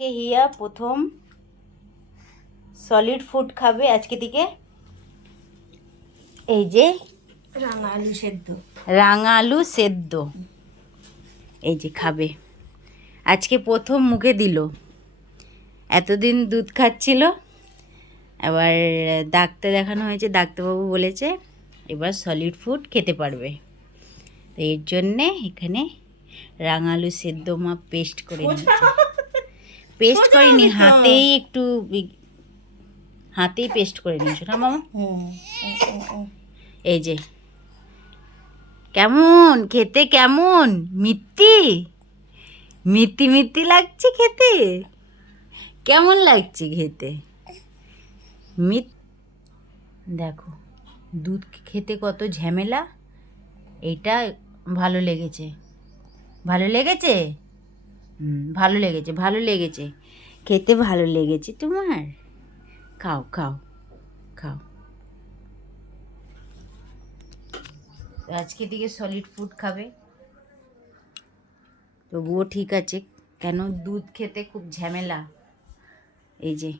আজকে হিয়া প্রথম solid food খাবে আজকে থেকে। এই যে রাঙা আলু সেদ্ধ। রাঙা আলু সেদ্ধ এই যে খাবে, আজকে প্রথম মুখে দিল। এতদিন দুধ খাচ্ছিল, আবার ডাক্তার দেখানো হয়েছে, ডাক্তারবাবু বলেছে এবার সলিড ফুড খেতে পারবে। তো এর জন্যে এখানে রাঙা আলু সেদ্ধ মা পেস্ট করে নিয়েছে। পেস্ট করিনি, হাতেই পেস্ট করে নিয়েছো না মামা? এই যে কেমন খেতে, কেমন মিত্তি মিত্তি মিত্তি লাগছে খেতে, কেমন লাগছে খেতে দেখো দুধ খেতে কত ঝামেলা। এইটা ভালো লেগেছে, ভালো লেগেছে, ভালো লেগেছে, ভালো লেগেছে খেতে, ভালো লেগেছে তোমার? খাও খাও খাও। আজকে থেকে সলিড ফুড খাবে, তবুও ঠিক আছে, কেন দুধ খেতে খুব ঝামেলা। এই যে